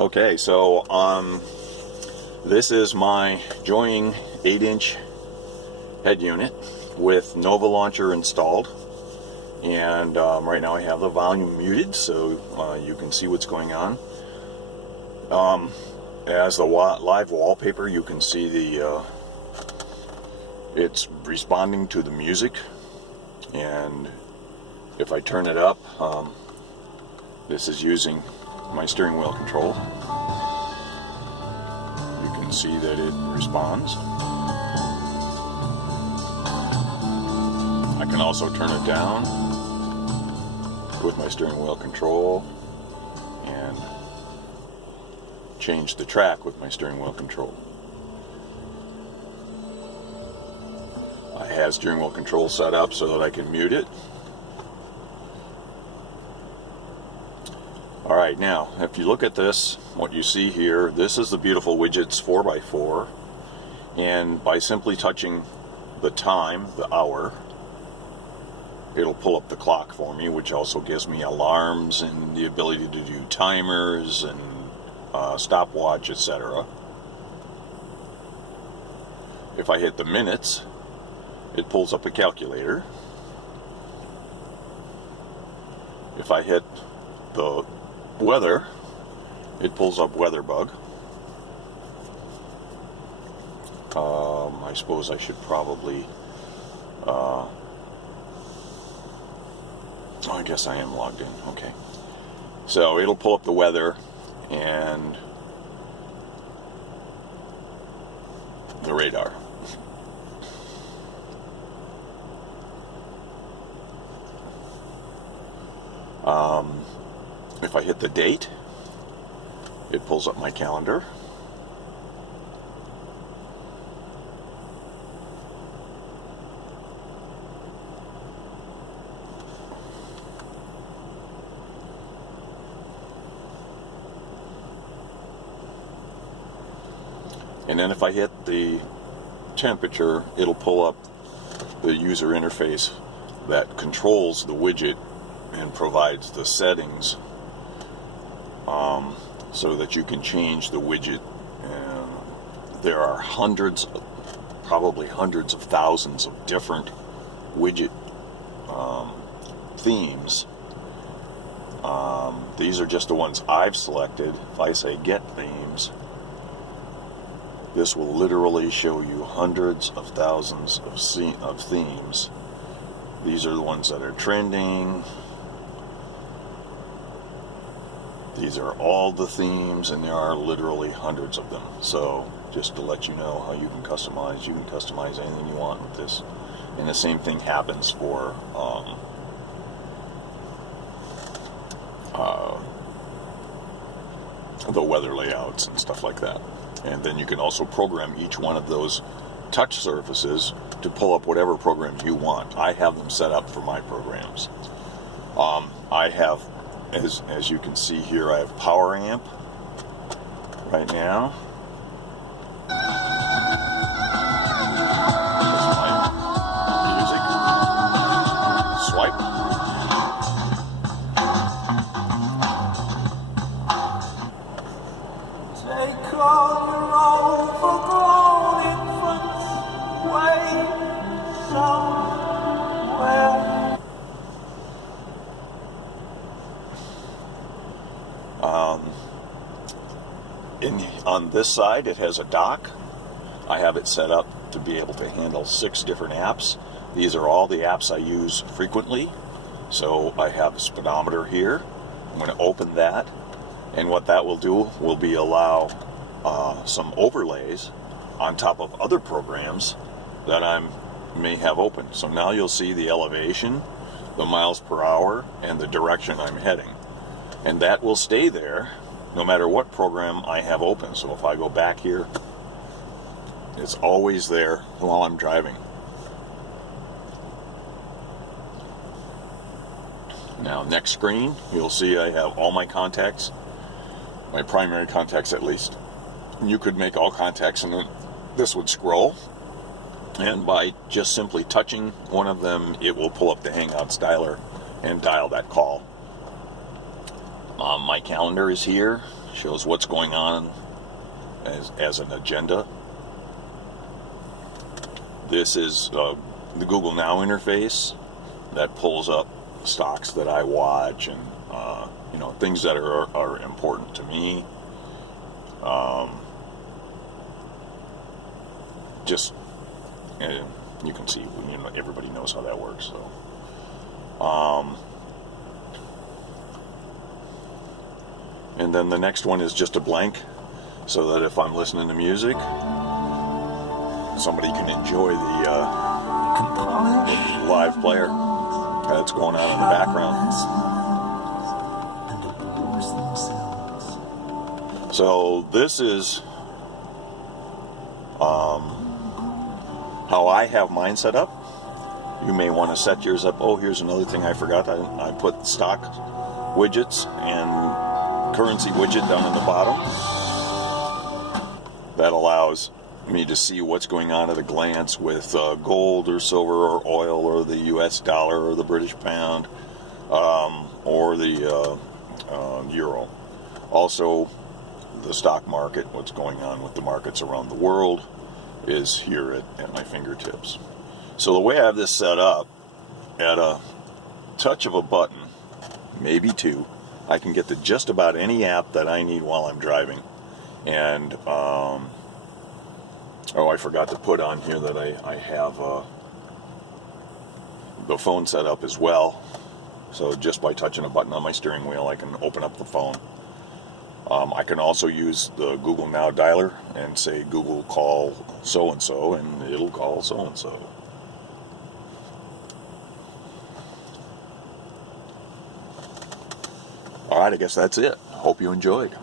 Okay, so this is my Joying 8-inch head unit with Nova Launcher installed, and right now I have the volume muted so you can see what's going on. As the live wallpaper, you can see the it's responding to the music, and if I turn it up, this is using my steering wheel control. You can see that it responds. I can also turn it down with my steering wheel control and change the track with my steering wheel control. I have steering wheel control set up so that I can mute it. Alright, now if you look at this, what you see here, this is the beautiful Widgets 4x4, and by simply touching the time, the hour, it'll pull up the clock for me, which also gives me alarms and the ability to do timers and stopwatch, etc. If I hit the minutes, it pulls up a calculator. If I hit the weather, it pulls up WeatherBug. I suppose I should probably I guess I am logged in. Okay, so it'll pull up the weather and the radar. If I hit the date, it pulls up my calendar. And then if I hit the temperature, it'll pull up the user interface that controls the widget and provides the settings so that you can change the widget. There are probably hundreds of thousands of different widget themes. These are just the ones I've selected. If I say get themes, this will literally show you hundreds of thousands of themes. These are the ones that are trending. These are all the themes, and there are literally hundreds of them. So just to let you know how you can customize anything you want with this. And the same thing happens for the weather layouts and stuff like that. And then you can also program each one of those touch surfaces to pull up whatever programs you want. I have them set up for my programs. I have, as you can see here, I have Power Amp right now. There's my music. Swipe. Take all your own for grown infants, wait somewhere. On this side, it has a dock. I have it set up to be able to handle 6 different apps. These are all the apps I use frequently. So I have a speedometer here. I'm going to open that, and what that will do will be allow some overlays on top of other programs that I may have open. So now you'll see the elevation, the miles per hour, and the direction I'm heading. And that will stay there no matter what program I have open. So if I go back here, it's always there while I'm driving. Now, next screen, you'll see I have all my contacts, my primary contacts at least. You could make all contacts, and then this would scroll. And by just simply touching one of them, it will pull up the Hangouts dialer and dial that call. My calendar is here, shows what's going on as an agenda. This is the Google Now interface that pulls up stocks that I watch and things that are important to me. You can see, everybody knows how that works. So, and then the next one is just a blank, so that if I'm listening to music, somebody can enjoy the live player that's going on in the background. So this is how I have mine set up. You may want to set yours up. Oh, here's another thing I forgot. I put stock widgets and currency widget down in the bottom. That allows me to see what's going on at a glance with gold or silver or oil or the US dollar or the British pound or the euro. Also, the stock market, what's going on with the markets around the world, is here at my fingertips. So the way I have this set up, at a touch of a button, maybe two, I can get to just about any app that I need while I'm driving. And I forgot to put on here that I have the phone set up as well. So just by touching a button on my steering wheel, I can open up the phone. I can also use the Google Now dialer and say, Google, call so-and-so, and it'll call so-and-so. All right, I guess that's it. Hope you enjoyed.